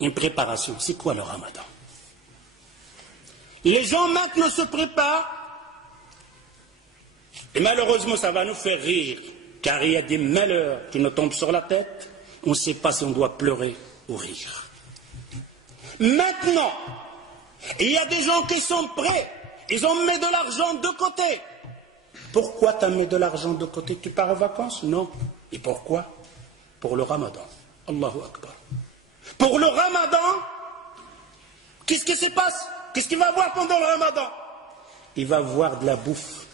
Une préparation. C'est quoi le ramadan? Les gens maintenant se préparent, et malheureusement ça va nous faire rire, car il y a des malheurs qui nous tombent sur la tête, on ne sait pas si on doit pleurer ou rire. Maintenant, il y a des gens qui sont prêts, ils ont mis de l'argent de côté. Pourquoi tu as mis de l'argent de côté? Tu pars en vacances? Non. Et pourquoi? Pour le ramadan. Allahu Akbar. Pour le ramadan, qu'est-ce qui se passe? Qu'est-ce qu'il va voir pendant le ramadan? Il va voir de la bouffe.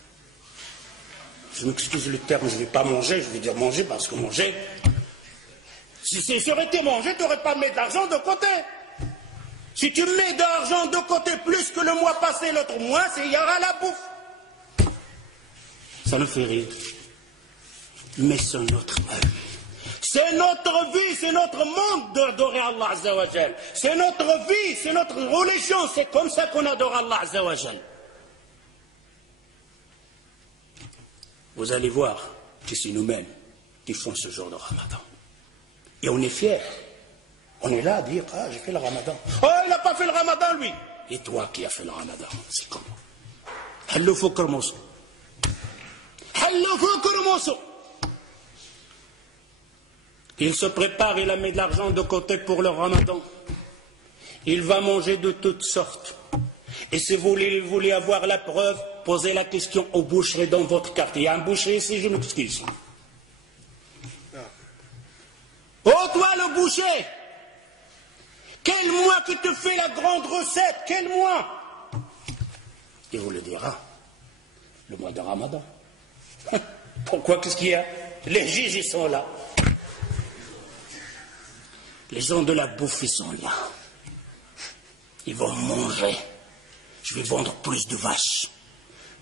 Je m'excuse le terme, je ne vais pas manger, je vais dire manger parce que manger, si ça aurait été manger, tu n'aurais pas mis de l'argent de côté. Si tu mets de l'argent de côté plus que le mois passé, l'autre mois, il y aura la bouffe. Ça nous fait rire. Mais c'est notre âme. C'est notre vie, c'est notre monde d'adorer Allah Azza wa Jal. C'est notre vie, c'est notre religion, c'est comme ça qu'on adore Allah Azza wa Jal. Vous allez voir que c'est nous-mêmes qui font ce genre de ramadan. Et on est fiers. On est là à dire, ah, j'ai fait le ramadan. Oh, il n'a pas fait le ramadan, lui. Et toi qui as fait le ramadan, c'est comment? Hallo fukr mosso. Hallo fukr mosso. Il se prépare, il a mis de l'argent de côté pour le ramadan. Il va manger de toutes sortes. Et si vous voulez avoir la preuve, posez la question aux boucheries dans votre quartier. Il y a un boucher ici, je m'excuse. Oh, toi le boucher, quel mois que te fait la grande recette? Quel mois? Il vous le dira, le mois de ramadan. Pourquoi? Qu'est-ce qu'il y a? Les juges, ils sont là. Les gens de la bouffe, ils sont là. Ils vont manger. Je vais vendre plus de vaches.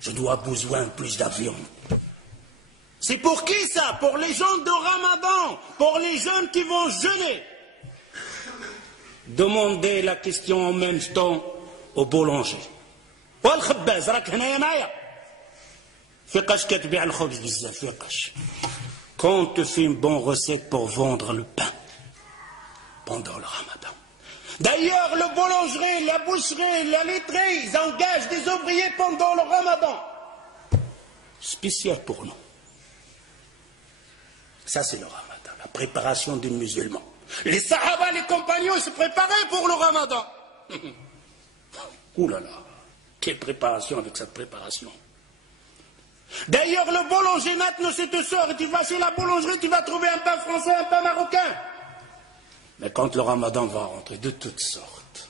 Je dois besoin plus d'avions. C'est pour qui ça? Pour les gens de Ramadan, pour les jeunes qui vont jeûner. Demandez la question en même temps au boulanger. Quand on te fait une bonne recette pour vendre le pain pendant le Ramadan. D'ailleurs, le boulanger, la boucherie, la laiterie, ils engagent des ouvriers pendant le Ramadan. Spécial pour nous. Ça, c'est le Ramadan, la préparation du musulman. Les Sahaba, les compagnons, ils se préparaient pour le Ramadan. Ouh là là, quelle préparation avec cette préparation. D'ailleurs, le boulanger, maintenant, c'est te sort et tu vas chez la boulangerie, tu vas trouver un pain français, un pain marocain. Mais quand le Ramadan va rentrer, de toutes sortes,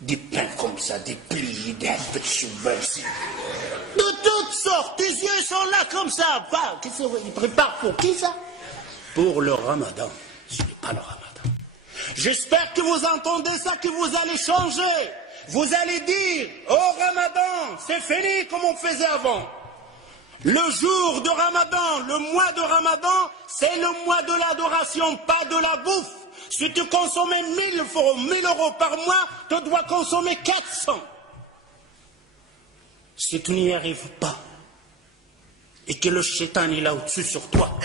des pains comme ça, des pliés, des cheveux, de toutes sortes, tes yeux sont là comme ça. Ils préparent pour qui ça? Pour le Ramadan. Ce n'est pas le Ramadan. J'espère que vous entendez ça, que vous allez changer. Vous allez dire, oh Ramadan, c'est fini comme on faisait avant. Le jour de Ramadan, le mois de Ramadan, c'est le mois de l'adoration, pas de la bouffe. Si tu consommais 1000 euros par mois, tu dois consommer 400. Si tu n'y arrives pas, et que le shaitan est là au-dessus sur toi,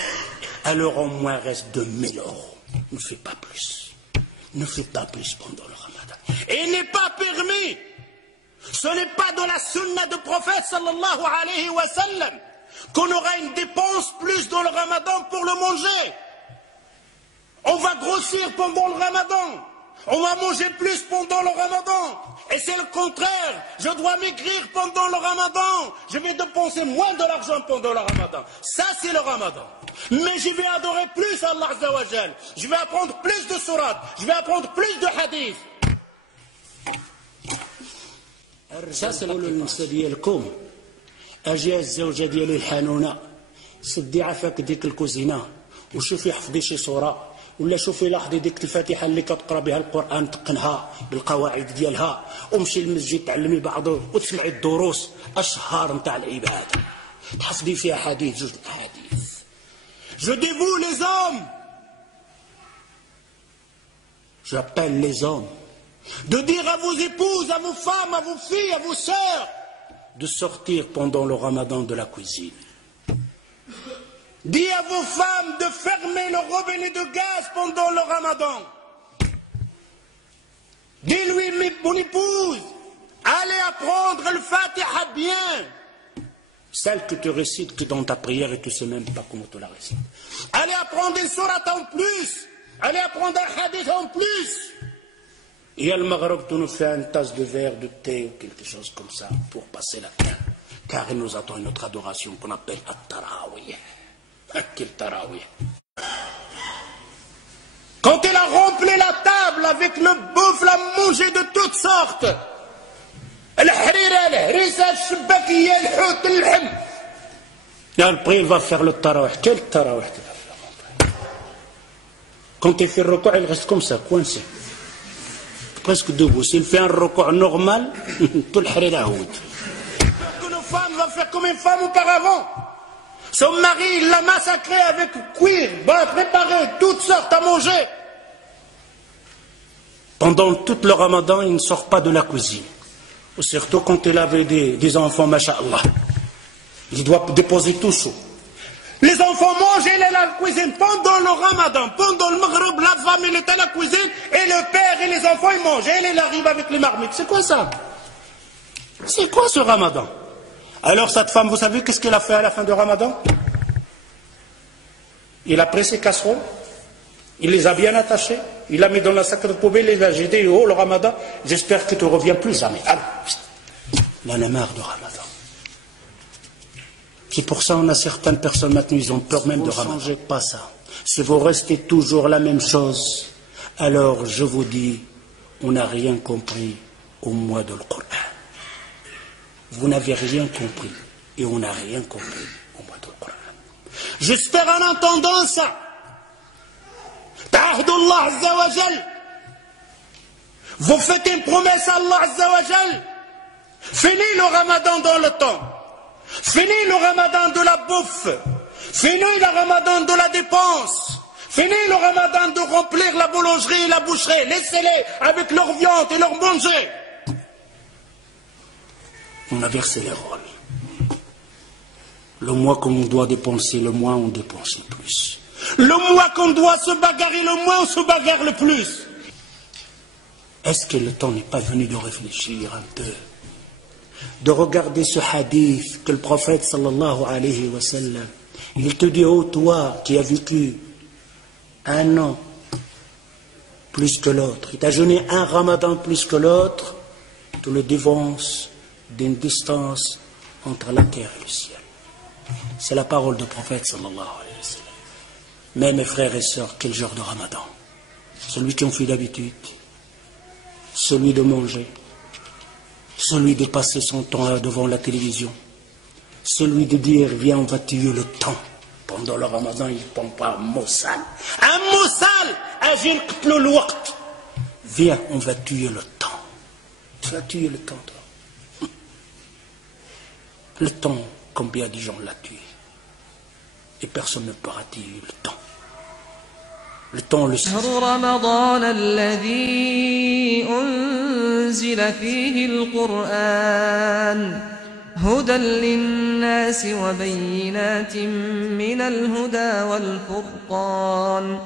alors au moins reste 2000 euros. Ne fais pas plus. Ne fais pas plus pendant le Ramadan. Et il n'est pas permis. Ce n'est pas de la sunna du prophète sallallahu alayhi wa sallam qu'on aura une dépense plus dans le Ramadan pour le manger. On va grossir pendant le Ramadan. On va manger plus pendant le Ramadan. Et c'est le contraire. Je dois maigrir pendant le Ramadan. Je vais dépenser moins de l'argent pendant le Ramadan. Ça, c'est le Ramadan. Mais je vais adorer plus Allah Azza wa Jal. Je vais apprendre plus de sourates. Je vais apprendre plus de hadiths. Ça, c'est النساء ديالكم. أجي الزوجة ديالي الحنونة. سدي عافاك ديك الكوزينة. وشوفي حفظي شي صورة. ولا شوفي لاحظي ديك الفاتحه اللي كتقرا بها القران تقنها بالقواعد ديالها ومشي للمسجد تعلمي بعضه وتسمعي الدروس اشهار نتاع العباده تحفظي فيها حديث جوج احاديث. Je dis vous les hommes, j'appelle les hommes, de dire à vos épouses, à vos femmes, à vos filles, à vos sœurs, de sortir pendant le Ramadan de la cuisine. Dis à vos femmes de fermer le robinet de gaz pendant le Ramadan. mon épouse, allez apprendre le Fatiha bien. Celle que tu récites que dans ta prière et tu ne sais même pas comment tu la récites. Allez apprendre une sourate en plus. Allez apprendre un hadith en plus. Et à le Maghreb, tu nous fais une tasse de verre, de thé ou quelque chose comme ça pour passer la fin. Car il nous attend une autre adoration qu'on appelle At-Tarawih. Quel Tarawih. Quand il a rempli la table avec le bouffe, la mangé de toutes sortes. Et après, il va faire le tarawih. Quel tarawih tu vas faire? Quand il fait le recours, il reste comme ça, coincé. Presque debout. S'il fait un recours normal, tout le harira houd. Que nos femmes vont faire comme une femme auparavant. Son mari, il l'a massacré avec cuir, préparé, toutes sortes à manger. Pendant tout le ramadan, il ne sort pas de la cuisine. Surtout quand il avait des enfants, masha'Allah. Il doit déposer tout chaud. Les enfants mangent, il est à la cuisine. Pendant le ramadan, pendant le maghreb, la femme, elle est à la cuisine, et le père et les enfants, ils mangent. Et elle arrive avec les marmites. C'est quoi ça? C'est quoi ce ramadan? Alors cette femme, vous savez qu'est-ce qu'elle a fait à la fin du ramadan? Il a pris ses casseroles, il les a bien attachées, il l'a mis dans la sac de poubelle, il a jeté, oh le ramadan, j'espère que tu ne reviens plus jamais. Alors, il en a marre du ramadan. C'est pour ça qu'on a certaines personnes maintenant, ils ont peur même de ramadan. Ne changez pas ça. Si vous restez toujours la même chose, alors je vous dis, on n'a rien compris au mois de Coran. Vous n'avez rien compris et on n'a rien compris au mois de Coran. J'espère en entendant ça. Ta'ahdullah Azza wa Jal. Vous faites une promesse à Allah Azza wa Jal. Fini le ramadan dans le temps. Fini le ramadan de la bouffe. Fini le ramadan de la dépense. Fini le ramadan de remplir la boulangerie et la boucherie. Laissez-les avec leur viande et leur manger. On a versé les rôles. Le mois qu'on doit dépenser, le mois on dépense le plus. Le mois qu'on doit se bagarrer, le mois on se bagarre le plus. Est-ce que le temps n'est pas venu de réfléchir un peu, de regarder ce hadith que le prophète sallallahu alayhi wa sallam, il te dit, oh toi qui as vécu un an plus que l'autre, il t'a jeûné un ramadan plus que l'autre, tu le dévances d'une distance entre la terre et le ciel. C'est la parole du prophète sallallahu alayhi wa sallam. Mais mes frères et sœurs, quel genre de ramadan? Celui qui en fait d'habitude, celui de manger, celui de passer son temps devant la télévision, celui de dire viens on va tuer le temps. Pendant le ramadan il ne prend pas un mot sale. Un mot sale, agir le waqt. Viens on va tuer le temps. Tu vas tuer le temps toi. Le temps, combien de gens l'a tué? Et personne ne pourra tuer le temps. Le temps le sait. رمضان الذي أنزل فيه القرآن هدى للناس وبينات من الهدى والفرقان